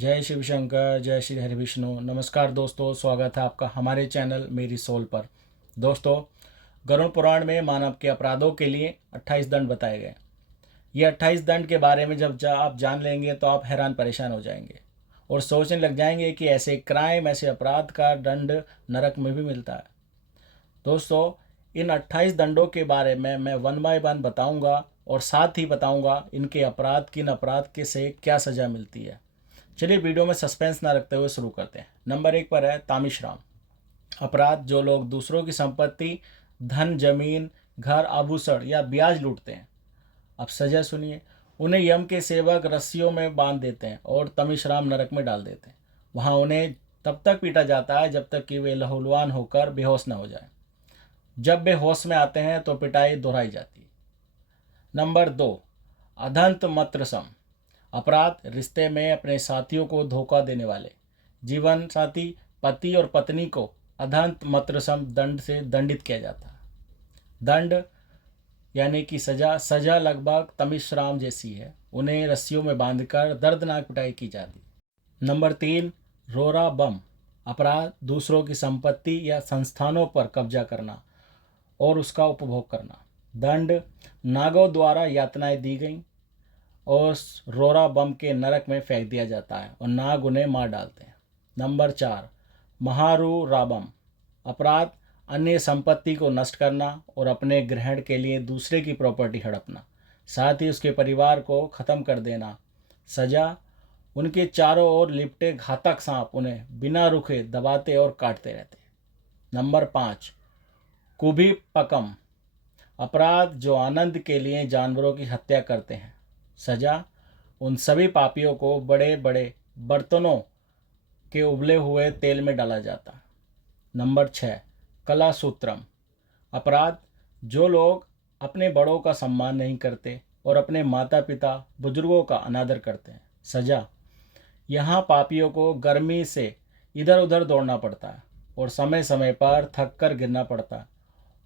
जय शिव शंकर, जय श्री हरि विष्णु। नमस्कार दोस्तों, स्वागत है आपका हमारे चैनल मेरी सोल पर। दोस्तों, गरुड़ पुराण में मानव के अपराधों के लिए 28 दंड बताए गए। ये 28 दंड के बारे में जब आप जान लेंगे तो आप हैरान परेशान हो जाएंगे और सोचने लग जाएंगे कि ऐसे क्राइम, ऐसे अपराध का दंड नरक में भी मिलता है। दोस्तों, इन 28 दंडों के बारे में मैं वन बाय वन बताऊंगा और साथ ही बताऊंगा इनके अपराध, किन अपराध के से क्या सज़ा मिलती है। चलिए वीडियो में सस्पेंस ना रखते हुए शुरू करते हैं। नंबर 1 पर है तामिश्राम। अपराध: जो लोग दूसरों की संपत्ति, धन, जमीन, घर, आभूषण या ब्याज लूटते हैं। अब सजा सुनिए। उन्हें यम के सेवक रस्सियों में बांध देते हैं और तमिश्राम नरक में डाल देते हैं। वहां उन्हें तब तक पीटा जाता है जब तक कि वे लहूलुहान होकर बेहोश न हो जाए। जब वे होश में आते हैं तो पिटाई दोहराई जाती है। नंबर 2, अधंत मत्रसम। अपराध: रिश्ते में अपने साथियों को धोखा देने वाले। जीवन साथी, पति और पत्नी को अधंत मत्रसम दंड से दंडित किया जाता है। दंड यानी कि सजा लगभग तमिश्राम जैसी है। उन्हें रस्सियों में बांधकर दर्दनाक पिटाई की जाती। नंबर 3, रोरा बम। अपराध: दूसरों की संपत्ति या संस्थानों पर कब्जा करना और उसका उपभोग करना। दंड: नागों द्वारा यातनाएं दी गई और रोरा बम के नरक में फेंक दिया जाता है और नाग उन्हें मार डालते हैं। नंबर 4, महारू राबम। अपराध: अन्य संपत्ति को नष्ट करना और अपने ग्रहण के लिए दूसरे की प्रॉपर्टी हड़पना, साथ ही उसके परिवार को ख़त्म कर देना। सजा: उनके चारों ओर लिपटे घातक सांप उन्हें बिना रुके दबाते और काटते रहते। नंबर 5, कुभिपकम। अपराध: जो आनंद के लिए जानवरों की हत्या करते हैं। सजा: उन सभी पापियों को बड़े बड़े बर्तनों के उबले हुए तेल में डाला जाता है। नंबर 6, कलासूत्रम। अपराध: जो लोग अपने बड़ों का सम्मान नहीं करते और अपने माता पिता बुजुर्गों का अनादर करते हैं। सजा: यहाँ पापियों को गर्मी से इधर उधर दौड़ना पड़ता है और समय समय पर थक कर गिरना पड़ता है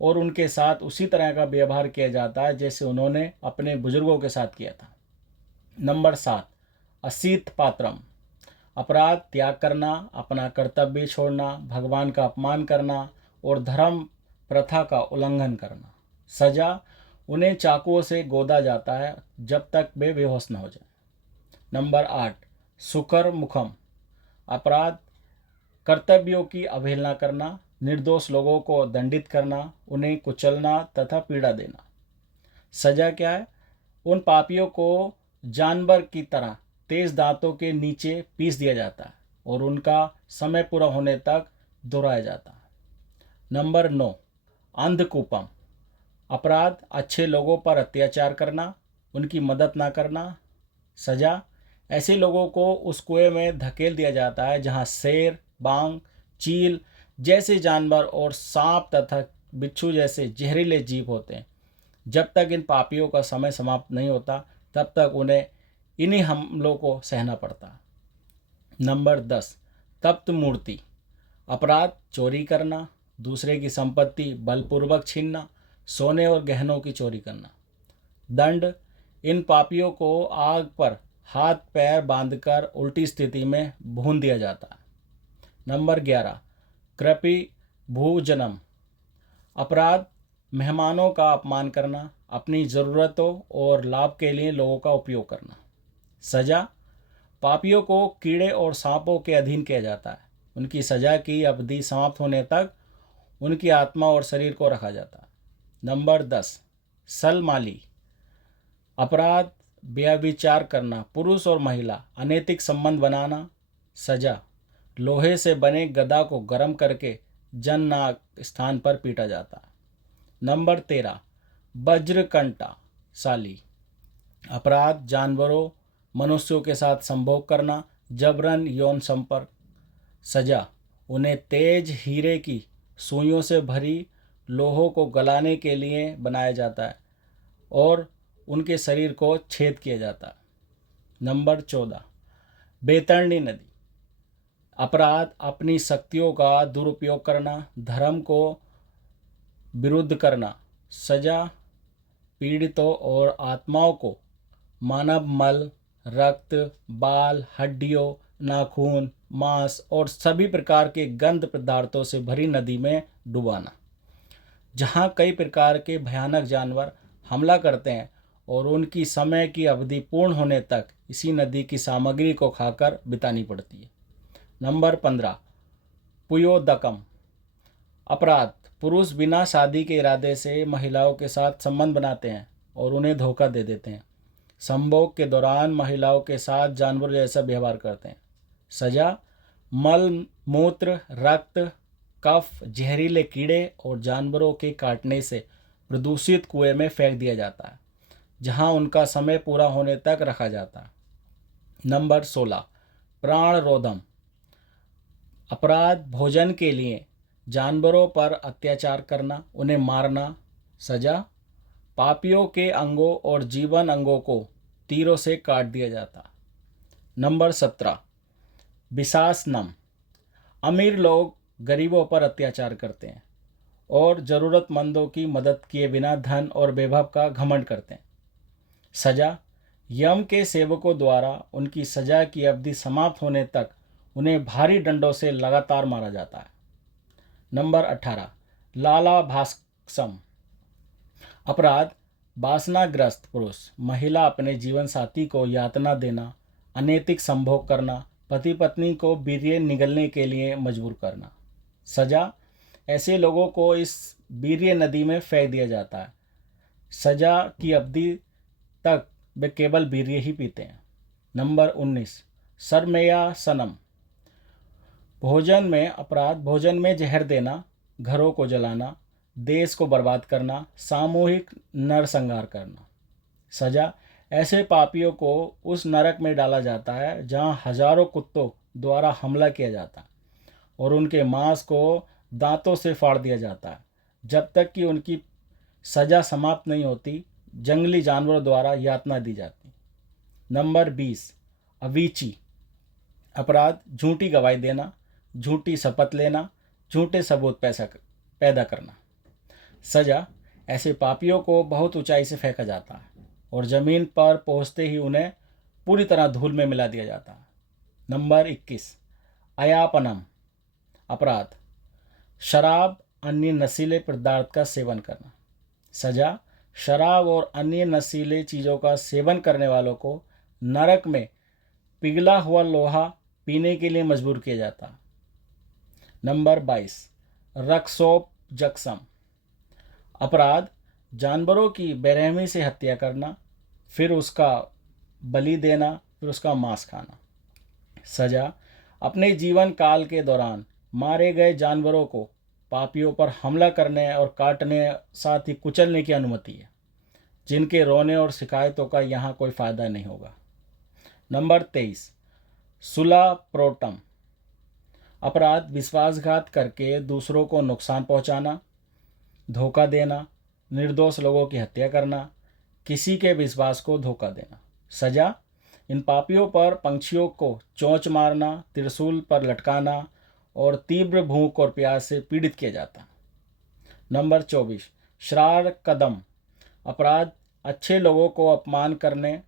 और उनके साथ उसी तरह का व्यवहार किया जाता है जैसे उन्होंने अपने बुजुर्गों के साथ किया था। नंबर 7, असीत पात्रम। अपराध: त्याग करना, अपना कर्तव्य छोड़ना, भगवान का अपमान करना और धर्म प्रथा का उल्लंघन करना। सजा: उन्हें चाकुओं से गोदा जाता है जब तक वे बेहोश न हो जाए। नंबर 8, सुकर मुखम। अपराध: कर्तव्यों की अवहेलना करना, निर्दोष लोगों को दंडित करना, उन्हें कुचलना तथा पीड़ा देना। सजा क्या है? उन पापियों को जानवर की तरह तेज दांतों के नीचे पीस दिया जाता है और उनका समय पूरा होने तक दोहराया जाता है। नंबर 9, अंधकूपम। अपराध: अच्छे लोगों पर अत्याचार करना, उनकी मदद ना करना। सजा: ऐसे लोगों को उस कुएं में धकेल दिया जाता है जहां शेर, बाघ, चील जैसे जानवर और सांप तथा बिच्छू जैसे जहरीले जीव होते हैं। जब तक इन पापियों का समय समाप्त नहीं होता तब तक उन्हें इन्हीं हमलों को सहना पड़ता है। नंबर 10, तप्त मूर्ति। अपराध: चोरी करना, दूसरे की संपत्ति बलपूर्वक छीनना, सोने और गहनों की चोरी करना। दंड: इन पापियों को आग पर हाथ पैर बांधकर उल्टी स्थिति में भून दिया जाता है। नंबर 11, कृपि भूजनम। अपराध: मेहमानों का अपमान करना, अपनी ज़रूरतों और लाभ के लिए लोगों का उपयोग करना। सजा: पापियों को कीड़े और सांपों के अधीन किया जाता है। उनकी सजा की अवधि समाप्त होने तक उनकी आत्मा और शरीर को रखा जाता है। नंबर 10, सलमाली। अपराध: व्यभिचार करना, पुरुष और महिला अनैतिक संबंध बनाना। सजा: लोहे से बने गदा को गर्म करके जननाक स्थान पर पीटा जाता है। नंबर 13, वज्रकंटा साली। अपराध: जानवरों, मनुष्यों के साथ संभोग करना, जबरन यौन संपर्क। सजा: उन्हें तेज हीरे की सुइयों से भरी लोहों को गलाने के लिए बनाया जाता है और उनके शरीर को छेद किया जाता है। नंबर 14, बैतरणी नदी। अपराध: अपनी शक्तियों का दुरुपयोग करना, धर्म को विरुद्ध करना। सजा: पीड़ितों और आत्माओं को मानव मल, रक्त, बाल, हड्डियों, नाखून, मांस और सभी प्रकार के गंध पदार्थों से भरी नदी में डुबाना, जहां कई प्रकार के भयानक जानवर हमला करते हैं और उनकी समय की अवधि पूर्ण होने तक इसी नदी की सामग्री को खाकर बितानी पड़ती है। नंबर 15, पुयोदकम। अपराध, पुरुष बिना शादी के इरादे से महिलाओं के साथ संबंध बनाते हैं और उन्हें धोखा दे देते हैं। संभोग के दौरान महिलाओं के साथ जानवर जैसा व्यवहार करते हैं। सजा, मल मूत्र, रक्त, कफ, जहरीले कीड़े और जानवरों के काटने से प्रदूषित कुएं में फेंक दिया जाता है, जहां उनका समय पूरा होने तक रखा जाता है। नंबर 16, प्राणरोधम। अपराध, भोजन के लिए जानवरों पर अत्याचार करना, उन्हें मारना। सजा, पापियों के अंगों और जीवन अंगों को तीरों से काट दिया जाता। नंबर 17, विशासनम। अमीर लोग गरीबों पर अत्याचार करते हैं और ज़रूरतमंदों की मदद किए बिना धन और वैभव का घमंड करते हैं। सजा, यम के सेवकों द्वारा उनकी सजा की अवधि समाप्त होने तक उन्हें भारी डंडों से लगातार मारा जाता है। नंबर 18, लाला भास्कम। अपराध, वासनाग्रस्त पुरुष महिला अपने जीवन साथी को यातना देना, अनैतिक संभोग करना, पति पत्नी को वीर्य निगलने के लिए मजबूर करना। सजा, ऐसे लोगों को इस वीर्य नदी में फेंक दिया जाता है। सजा की अवधि तक वे केवल वीर्य ही पीते हैं। नंबर 19, सरमेया सनम। भोजन में अपराध, भोजन में जहर देना, घरों को जलाना, देश को बर्बाद करना, सामूहिक नरसंहार करना। सजा, ऐसे पापियों को उस नरक में डाला जाता है जहां हजारों कुत्तों द्वारा हमला किया जाता है और उनके मांस को दांतों से फाड़ दिया जाता है जब तक कि उनकी सजा समाप्त नहीं होती। जंगली जानवरों द्वारा यातना दी जाती। Number 20, Avicii. अपराध, झूठी गवाही देना, झूठी शपथ लेना, झूठे सबूत पैदा करना। सजा, ऐसे पापियों को बहुत ऊंचाई से फेंका जाता है और ज़मीन पर पहुंचते ही उन्हें पूरी तरह धूल में मिला दिया जाता है। नंबर 21, अयापनम। अपराध, शराब, अन्य नशीले पदार्थ का सेवन करना। सजा, शराब और अन्य नशीले चीज़ों का सेवन करने वालों को नरक में पिघला हुआ लोहा पीने के लिए मजबूर किया जाता है। नंबर 22, रक्सोपजक्सम। अपराध, जानवरों की बेरहमी से हत्या करना, फिर उसका बलि देना, फिर उसका मांस खाना। सजा, अपने जीवन काल के दौरान मारे गए जानवरों को पापियों पर हमला करने और काटने साथ ही कुचलने की अनुमति है, जिनके रोने और शिकायतों का यहाँ कोई फ़ायदा नहीं होगा। नंबर 23, सुला प्रोटम। अपराध, विश्वासघात करके दूसरों को नुकसान पहुँचाना, धोखा देना, निर्दोष लोगों की हत्या करना, किसी के विश्वास को धोखा देना। सजा, इन पापियों पर पंछियों को चोंच मारना, त्रिशूल पर लटकाना और तीव्र भूख और प्यास से पीड़ित किया जाता। नंबर 24, श्रार कदम। अपराध, अच्छे लोगों को अपमान करने,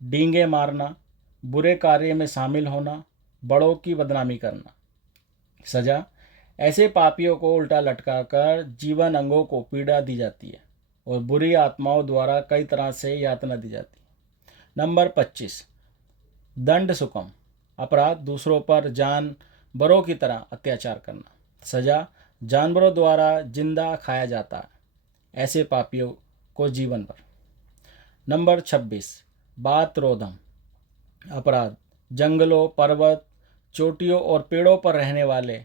डींगे मारना, बुरे कार्य में शामिल होना, बड़ों की बदनामी करना। सजा, ऐसे पापियों को उल्टा लटकाकर जीवन अंगों को पीड़ा दी जाती है और बुरी आत्माओं द्वारा कई तरह से यातना दी जाती है। नंबर 25, दंड सुकम। अपराध, दूसरों पर जानवरों की तरह अत्याचार करना। सजा, जानवरों द्वारा जिंदा खाया जाता है ऐसे पापियों को जीवन भर। नंबर 26, बातरोधम। अपराध, जंगलों, पर्वत, चोटियों और पेड़ों पर रहने वाले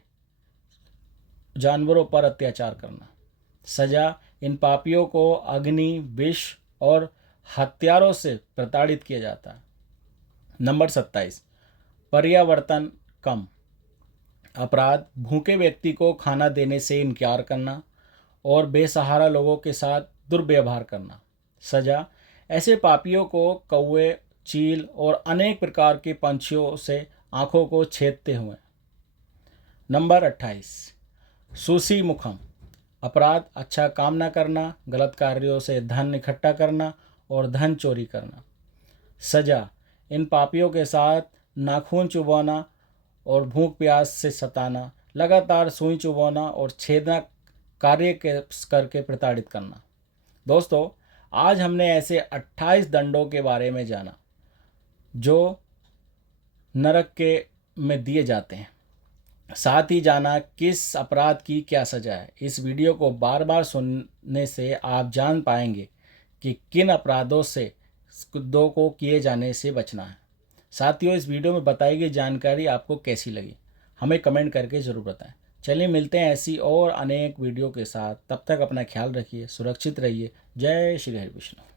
जानवरों पर अत्याचार करना। सजा, इन पापियों को अग्नि, विष और हथियारों से प्रताड़ित किया जाता है। नंबर 27, पर्यावर्तन कम। अपराध, भूखे व्यक्ति को खाना देने से इनकार करना और बेसहारा लोगों के साथ दुर्व्यवहार करना। सजा, ऐसे पापियों को कौवे, चील और अनेक प्रकार के पंछियों से आंखों को छेदते हुए। नंबर 28, सूसी मुखम। अपराध, अच्छा काम न करना, गलत कार्यों से धन इकट्ठा करना और धन चोरी करना। सजा, इन पापियों के साथ नाखून चुबाना और भूख प्यास से सताना, लगातार सुई चुबाना और छेदना कार्य करके प्रताड़ित करना। दोस्तों, आज हमने ऐसे 28 दंडों के बारे में जाना जो नरक के में दिए जाते हैं। साथ ही जाना किस अपराध की क्या सज़ा है। इस वीडियो को बार बार सुनने से आप जान पाएंगे कि किन अपराधों से दो को किए जाने से बचना है। साथियों, इस वीडियो में बताई गई जानकारी आपको कैसी लगी हमें कमेंट करके ज़रूर बताएं। चलिए मिलते हैं ऐसी और अनेक वीडियो के साथ। तब तक अपना ख्याल रखिए, सुरक्षित रहिए। जय श्री हरि विष्णु।